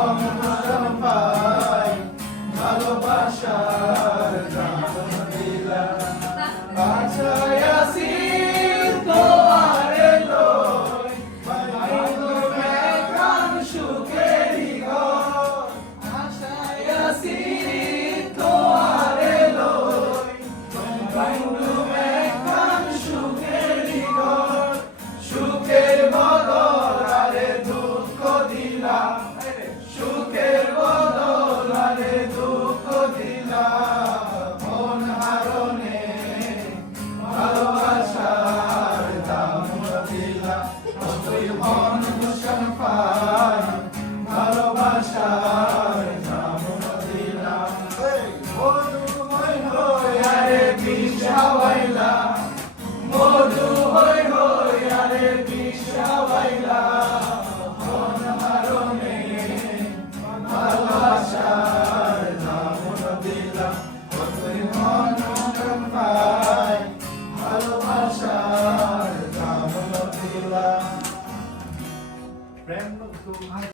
মন পাই ভালোবাসার দাম দিলা আশায় আছি তোমারে লই তুমি কান সুখেরি ঘর আশায় আছি তোমারে লই তুমি কান সুখেরি ঘর সুখের বদল আরে দুঃখ দিলা সুখের বদল আরে দুঃখ দিলা মন হারনে ভালোবাসার দাম দিলা তুই মন ভূষণ পাই ভালোবাসার দাম দিলা মধুময় হই আরে বিষাওয়াইলা মধু হই হই আরে বিষাওয়াইলা মন হারনে ভালোবাসার দাম দিলা তুই মন ভূষণ পাই ভালোবাসার দাম দিলা প্রেম